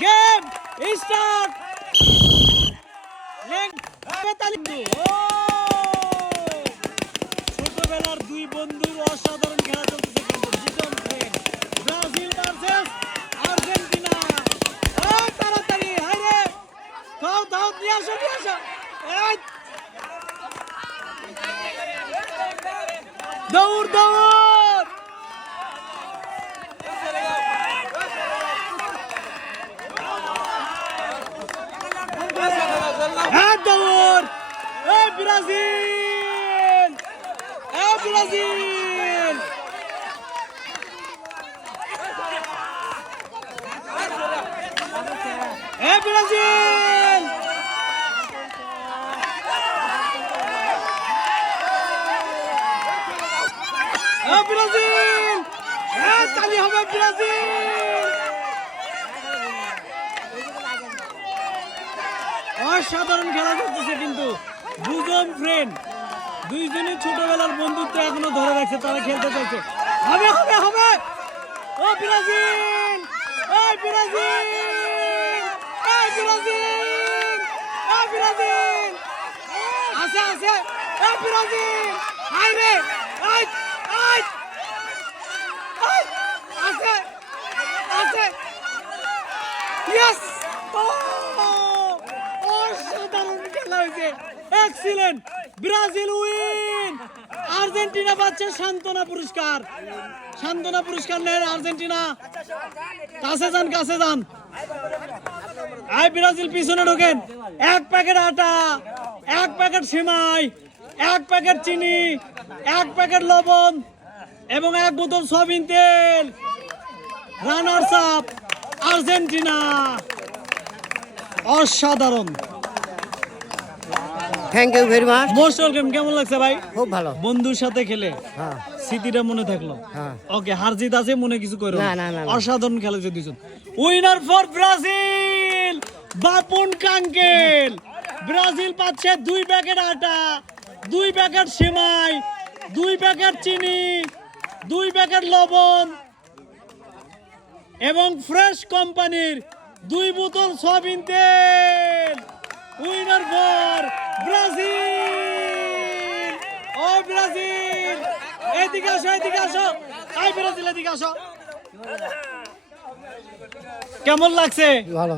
Game start. ছোটবেলার দুই বন্ধুর অসাধারণ খেলা চলতেছে কিন্তু দুজন ফ্রেন্ড। Brazil versus Argentina. তাড়াতাড়ি হাইরে দাও দাও নিয়ে আসো নিয়ে আসো। দৌড় দৌড়। দৌড়। Brazil Brazil. Brazil Brazil. তালি হবে ব্রাজিল। অসাধারণ খেলা করতেছে কিন্তু দুজন ফ্রেন্ড, দুইজনই ছোটবেলার বন্ধুত্ব এখনো ধরে রাখছে, তারা খেলতে চাইছে। হবে হবে হবে। ও ব্রাজিল ব্রাজিল ব্রাজিল ব্রাজিল আছে আছে। ব্রাজিল আইরে আই আই আছে আছে। ইয়েস। অসাধারণ খেলা হয়েছে, এক্সিলেন্ট। Brazil win. আর্জেন্টিনা পাচ্ছে সান্ত্বনা পুরস্কার। সান্ত্বনা পুরস্কার নেন আর্জেন্টিনা। কাছে যান কাছে যান। আই ব্রাজিল পিছনে ঢোকেন। এক প্যাকেট আটা, এক প্যাকেট সেমাই, এক প্যাকেট চিনি, এক প্যাকেট লবণ এবং এক বোতল সয়াবিন তেল। Runners up Argentina. অসাধারণ। Thank you very much. Most welcome. কেমন লাগছে ভাই? খুব ভালো। বন্ধুর সাথে খেলে হ্যাঁ স্মৃতিটা মনে থাকলো। হ্যাঁ। ওকে, হার জিত আছে মনে কিছু করো না, না, না, না। অসাধারণ খেলা দুজন। Winner for Brazil Bapun Kankel. Brazil পাচ্ছে 2 প্যাকেট আটা, 2 প্যাকেট সেমাই, 2 প্যাকেট চিনি, 2 প্যাকেট লবণ এবং ফ্রেশ কোম্পানির 2 বোতল সয়াবিন তেল। Winner for Brazil. ও ব্রাজিল এদিকে আসো এদিকে আসো। আই ব্রাজিল এদিকে আসো। কেমন লাগছে? ভালো।